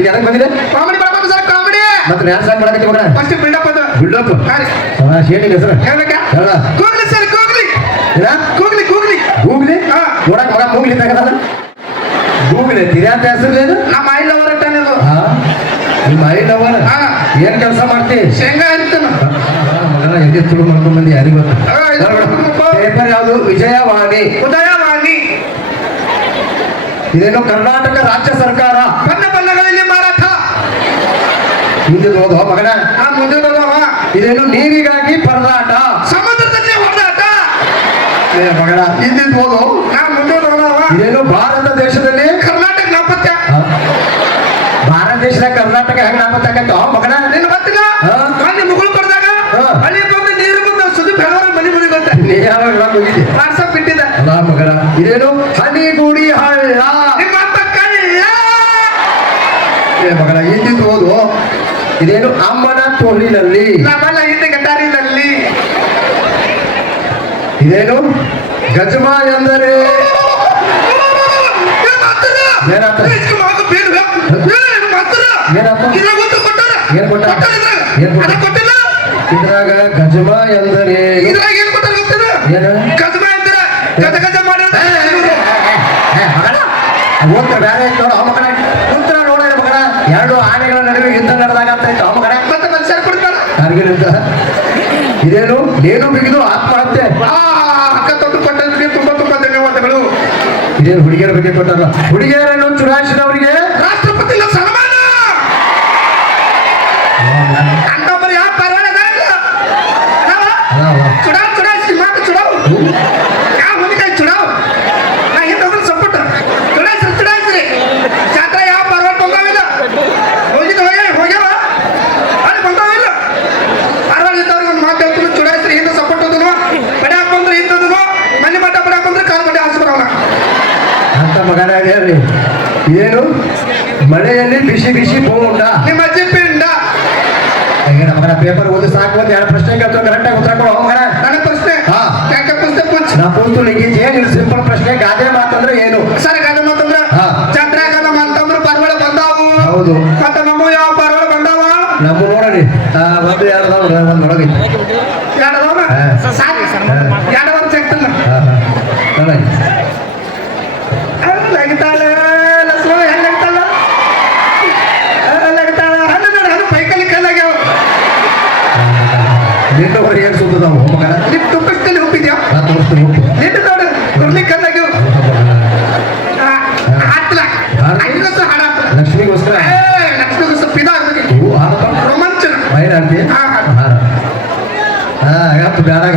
ಇದು ಎದಕ್ಕೆ ಬಂದಿದೆ? ಕಾಮಿಡಿ ಮಾಡ್ಬೇಕು ಸರ್ ಕಾಮಿಡಿ ಮತ್ತೆ ಡ್ಯಾನ್ಸ್ ಹಾಕಿ ಮಾಡಕ್ಕೆ ಮಗನ ಫಸ್ಟ್ ಬಿಲ್ಡಪ್ ಅದು. ಬಿಲ್ಡಪ್ ಹಾ ರೀ. ಶೇಟಿಗೆ ಹೆಸರು ಹೇಳ್ಬೇಕಾ ಹೇಳ ಕೂಗ್ಲಿ ಸರ್ ಕೂಗ್ಲಿ. ಏನ ಕೂಗ್ಲಿ ಕೂಗ್ಲಿ. ಕೂಗ್ಲಿ? ಹಾ. ನೋಡಕ್ ಮಗ ಕೂಗ್ಲಿ ತಗದಲ್ಲ ಗೂಗ್ಲಿ ತಿರ್ಯಾಂತ ಹೆಸರು ನಮ್ಮ ಐಲ್ ಅವರ ಇದು ಹಾ ನಿಮ್ಮ ಲವರ್ ಹಾ. ಏನ್ ಕೆಲಸ ಮಾಡ್ತಿ? ಶೇಂಗಾ ಇರ್ತಾನ. ಮಗನ ಎಲ್ಲಿ ತುಳು ಮಾಡ್ಕೊಂಡ್ ಬಂದಿ ಯಾರಿಗೆ ಗೊತ್ತು. ಪೇಪರ್ ಯಾವುದು? ವಿಜಯವಾಣಿ. ಉದಯವಾಣಿ. ಇದೇನು ಕರ್ನಾಟಕ ರಾಜ್ಯ ಸರ್ಕಾರ? ಬಣ್ಣ ಬಣ್ಣಗಳಲ್ಲಿ ಮಾರಾಟ ಮುಂದೆ ಹೋದ ಮಗನ? ಆ ಮುಂದೆ ಇದೇನು ನೀರಿಗಾಗಿ ಪರದಾಟ? ಸಮುದ್ರದಲ್ಲಿ ಹೊಡೆದಾಟ ಏ ಮಗನ ಹಿಂದೆ ಓದು ನಾ ಮುಂದೆ ಇದೇನು ಭಾರತ ದೇಶದಲ್ಲಿ? ಕರ್ನಾಟಕ ನಾಪತ್ಯ ಭಾರತ ದೇಶದ ಕರ್ನಾಟಕ ಹೆಂಗ್ ನಾಪತ್ತಾಕೈತೋ ಮಗನ? ನಿನ್ ಗೊತ್ತಿಲ್ಲ. ಅಲ್ಲಿ ಮುಗುಳು ಕೊಡ್ದಾಗ ಹಾ. ಅಲ್ಲಿ ಬಂದು ನೀರು ಬಂದು ಸುದ್ದಿ ಬೆಳವರ ಮನಿ ಮನಿ ಗೊತ್ತ ನೀ ಯಾವಾಗ ಹೋಗಿದ್ದೆ? ವಾಟ್ಸಪ್ ಬಿಟ್ಟಿದ್ದ. ಮಗನ ಇದೇನು ಹನಿಗುಡಿ ಹಳ್ಳ ನಿಮ್ಮ ಅಪ್ಪ ಕಳ್ಳ ಮಗನ ಹಿಂದಿದ್ದು ಓದು ಇದೇನು ಅಮ್ಮನ ತೋಳಿನಲ್ಲಿ ಹಿಂದೆ ಗಟಾರಿನಲ್ಲಿ ಇದೇನು ಗಜಮ ಎಂದರೆ ಏನಾತ? ಏನಾತ? ಏನ್ ಕೊಟ್ಟ? ಏನ್ ಕೊಟ್ಟ? ಕೊಟ್ಟಿಲ್ಲ ಇದ್ರಾಗ ಗಜಮ ಎಂದರೆ ಇದ್ರಾಗ ಏನ್ ಕೊಟ್ಟಾರ ಗೊತ್ತಿಲ್ಲ ಏನು ಕಸಬ ಅಂತೀರ ಗಜ ಗಜ ಮಾಡಿದ್ರೆ ಏ, ಮಗನ ಬೇರೆ ಐತ್ ನೋಡು, ಮಗನ ಉತ್ತರ ನೋಡ ಮಗನ ಎರಡು ಆನೆಗಳ ನಡುವೆ ಯುದ್ಧ ನಡೆದಾಗ ಅಂತ ಇತ್ತು ಅವ ಮಗನ ಮತ್ತೆ ಮನುಷ್ಯರ ಕಾರ್ಗಿಲ್ ಇದೇನು? ಏನು ಬಿಗಿದು ಆತ್ಮಹತ್ಯೆ? ಅಕ್ಕ ತೊಟ್ಟು ತುಂಬಾ ತುಂಬಾ ಧನ್ಯವಾದಗಳು. ಇದೇನು ಹುಡುಗಿಯರ ಬಗ್ಗೆ ಕೊಟ್ಟಾರ ಹುಡುಗಿಯರನ್ನು ಚುನಾಯಿಸಿದವರಿಗೆ ರಾಷ್ಟ್ರಪತಿ ಸನ್ಮಾನ! ಅಂತೊಬ್ಬರು ಅಂತ ಏನು? ಮಳೆಯಲ್ಲಿ ಬಿಸಿ ಬಿಸಿ ಬೋಂಡ. ನಿಮ್ಮ ಅಜ್ಜಿ ಪಿಂಡ ಏನ ಮಗನ ಪೇಪರ್ ಓದಿ ಸಾಕು ಅಂತ ಎರಡು ಪ್ರಶ್ನೆ ಕೇಳ್ತು ಕರೆಕ್ಟಾಗಿ ಉತ್ತರ ಕೊಡು ಮಗನ ನನ್ನ ಪ್ರಶ್ನೆ. ಹಾ. ಯಾಕೆ ಪ್ರಶ್ನೆ ಪುಂಚ್? ನಾ ಕೂತು ನಿಂಗೆ ಏನು ಸಿಂಪಲ್ ಪ್ರಶ್ನೆ ಗಾದೆ ಮಾತಂದ್ರೆ ಏನು? ಸರ್ ಗಾದೆ ಮಾತಂದ್ರೆ? ಹಾ. ಚಂದ್ರ ಗಾದ ಮಾತಂದ್ರ ಪರ್ವಳ ಬಂದಾವು. ಹೌದು. ಮತ್ತೆ ನಮ್ಮ ಯಾವ ಪರ್ವಳ ಬಂದಾವ? ನಮ್ಮ ನೋಡಿ ಒಂದು ಎರಡು ಒಂದು. ಸಾಕು. ಎರಡು ನಿನ್ನವರೆಗೆ ಏನು ಸುತ್ತದಾವು ಮಗನ ನಿಮ್ ತುಪ್ಪದಲ್ಲಿ ಉಪ್ಪಿದ್ಯಾ ನಾ ತೋರಿಸ್ತೀನಿ ಉಪ್ಪು ನಿನ್ನ ನೋಡು ಕುರ್ಲಿ ಕಲ್ಲಾಗ್ಯಾವ ಹಾಕ್ಲ. ವರ್ಷ ಹಾಡ ಲಕ್ಷ್ಮಿಗೋಸ್ಕರ? ಲಕ್ಷ್ಮಣ ಸ್ವಲ್ಪ ಇದಾಗ್ಬೇಕು ಹೂ ಹಾರಪ್ಪ ರೋಮಾಂಚನ. ಮೈನ್ ಆಡ್ತಿ ಹಾ, ಬ್ಯಾಡಾಗ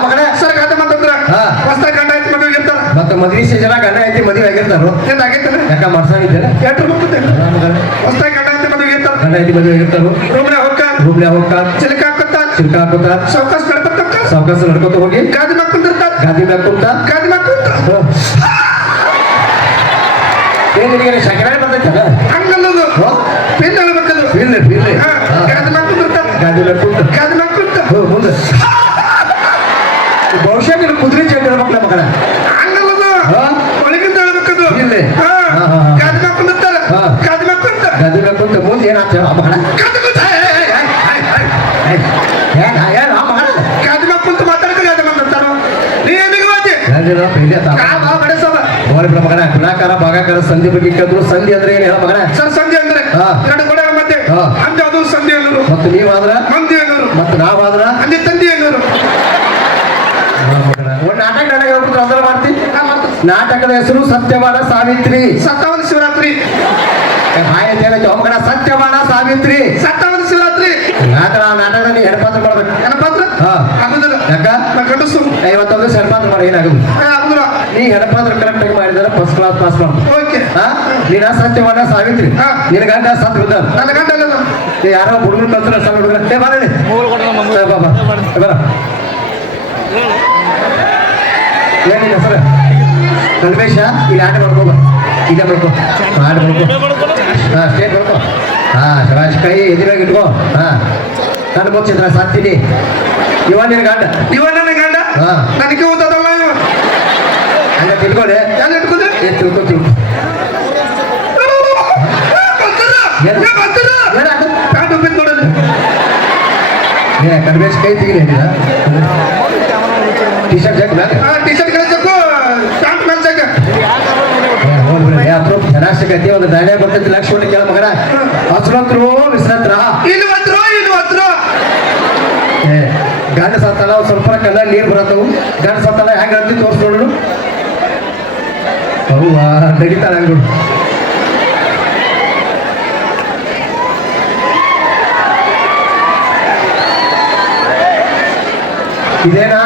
ಮದ್ವೆ ಜನ ಗಂಡ ಐತಿ ಮದುವೆ ಆಗಿರ್ತಾರು. ಏನಾಗೈತಲ್ಲ ಯಾಕ ಮಾಡ್ಸಾಗಿದ್ದೇನೆ ಎಟ್ರು ಬರ್ತದೆ ಹೊಸ ಗಂಡ ಆಯ್ತು ಮದುವೆ ಇರ್ತಾರ. ಗಂಡ ಐತಿ ಮದುವೆ ಆಗಿರ್ತಾರು ರೂಮ್ನೆ ಹೋಗ್ಕ ರೂಬ್ಲೆ ಹೋಗ್ಕ ಚಿಲಕ ಹಾಕತ್ತ. ಚಿಲ್ಕ ಹಾಕೋತ ಸಾವಕಾಶ ನಡ್ಕೊತ ಸಾವಕಾಶ ನಡ್ಕೊತ ಹೋಗಿ. ಗಾದಿ ಮಕ್ಕಳಿರ್ತಾರ ಗಾದಿ ಮ್ಯಾಗ ಕುಂತ. ಗಾದಿ ಮಕ್ಕಳು ಏನ್ ನಿನಗೆ ಶಕರಾಣಿ ಬರ್ತೈತಲ್ಲ ಹಂಗಲ್ಲದು? ಪಿನ್ ಹೇಳ್ಬೇಕದು ಬೀಳ್ಲೆ ಹಾ, ಗಾದಿ ಗಾದಿ ಮ್ಯಾಗ ಕುಂತ. ಮುಂದೆ. ಬಹುಶಃ ನೀನು ಕುದುರೆ ಹೇಳ್ಬೇಕಲ್ಲ ಮಗನ ಹಂಗಲ್ಲದು ಹಾ? ಒಳಗಿಂದ ಹೇಳ್ಬೇಕದು ಇಲ್ಲಿ? ಹಾ, ಹಾ, ಹಾ, ಹಾ. ಗಾದಿ ಮಕ್ಕಳಿರ್ತಾರ ಹಾ. ಗಾದಿ ಮಕ್ಕಳಿರ್ತಾರ ಗಾದಿ ಮ್ಯಾಗ ಕುಂತ ಮುಂದೆ ಏನಾಗ್ತ ಹೇಳ ಮಗನ ಗಾದಿ ಮಕ್ಕಳು ಏನ ಏನ ಆ ಮಗನ ಗಾದಿ ಮಕ್ಕಳು ಮಾತಾಡ್ಕ ಗಾದಿ ಮಕ್ಕಳಿರ್ತಾರ ನೀ ಏನಿಗೆ ಬಿಡ ಮಗನ ಗುಣಾಕಾರ ಭಾಗಾಕಾರ ಸಂಧಿ ಬಗ್ಗೆ ಕೇಳಿದ್ರು ಸಂಧಿ ಅಂದ್ರೆ ಏನು ಹೇಳ ಮಗನ? ಸರ್ ಸಂಧಿ ಅಂದ್ರೆ ಹಾ. ಎರಡು ಗೋಡೆಗಳ ಮಧ್ಯೆ. ಹಾ. ಅಂದೆ ಅದು ಸಂಧಿ ಅನ್ನೋರು ಮತ್ತು ನೀವಾದ್ರ? ಮಂದಿ ಅನ್ನೋರು. ಮತ್ತು ನಾವಾದ್ರ? ತಂದಿ ಅನ್ನೋರು. ನಾಟಕ ನಾಟಕ ಹೇಳ್ಬಿಟ್ರೆ ಅದರ ಮಾಡ್ತಿ? ನಾಟಕದ ಹೆಸರು ಸತ್ಯವಾದ ಸಾವಿತ್ರಿ. ಸತ್ತವನ ಶಿವರಾತ್ರಿ. ಮಾಹಿತಿ ಮಗನ ಸತ್ಯವಾನ ಸಾವಿತ್ರಿ ಸತ್ತವನ ಶಿವರಾತ್ರಿ ನಾಟಕ ನಾಟಕ ನೀ ಹೆಡ್ಪಾತ್ರ ಮಾಡ್ಬೇಕು ನನ್ನ ಪತ್ರ ಹಾ. ಆಗುದಿಲ್ಲ ಯಾಕ? ನಾ ಗಂಡಸು ಐವತ್ತೊಂದು ಹೆಡ್ಪಾತ್ರ ಮಾಡಿ ಏನಾಗುದು? ಆಗುದಿಲ್ಲ ನೀ ಹೆಡ್ಪಾತ್ರ ಕರೆಕ್ಟ್ ಆಗಿ ಮಾಡಿದ್ರೆ ಫಸ್ಟ್ ಕ್ಲಾಸ್ ಪಾಸ್ ಮಾಡು. ಓಕೆ. ನೀನ ಸತ್ಯವಾನ ಸಾವಿತ್ರಿ? ಹಾ. ನಿನ್ನ ಗಂಡ ಸತ್ ಬಿದ್ದ ನನ್ನ ಗಂಡ ಯಾರೋ ಹುಡುಗರು ಕಲ್ಸಲ್ಲ ಸಣ್ಣ ಹುಡುಗರ. ಏ ಬಾರಿ ಬಾಬಾ ಸರ್ ಬರ ಏನ್ ನಿನ್ನ ಹೆಸರು ಕಲ್ಮೇಶ ಇಲ್ಲಿ ಆಟ ಮಾಡ್ಕೋ ಬಾ. ಮಾಡ್ಕೋ. ಆಟ ಮಾಡ್ಕೋ. ಹಾ. ಸ್ಟೇಟ್ ಮಾಡ್ಕೋ ಹಾ ಶಬಾಷ್ ಕೈ ಎದುರಾಗಿ ಇಟ್ಕೋ. ಹಾ. ನನ್ನ ಮುಚ್ಚಿದ್ರ ಸಾತ್ತೀನಿ ಇವ ನಿನ್ನ ಗಂಡ. ಇವ ನನ್ನ ಗಂಡ? ಹಾ. ನನಗೆ ಓದದಲ್ಲ ಇವ? ಹಂಗ ತಿಳ್ಕೊಳ್ಳಿ ಎಲ್ಲ ಇಟ್ಕೊಂಡೆ? ಏನು ತಿಳ್ಕೊ ತಿಳ್ಕೊ. ಕಲ್ಮೇಶ್ ಕೈ ತೆಗಿಲಿ T shirt jack T shirt ಜನಾಶಕತೆ ಒಂದು ದಾಳಿ ಬರ್ತೈತಿ ಲಕ್ಷ್ಮಣ ಕೇಳ ಮಗನ ಹಸ್ರಂತ್ರು ಗಂಡ ಸತ್ತಲ್ಲ ಸ್ವಲ್ಪ ಕಲ್ಲ ನೀರು ಬರತ್ತವು. ಗಂಡ ಸತ್ತಲ್ಲ ಹೆಂಗ ಅಂತಿ ತೋರ್ಸ್ ನೋಡು. ಅವ್ವ ನಡೀತಾಳ ಹಂಗ್ ಇದೇನಾ?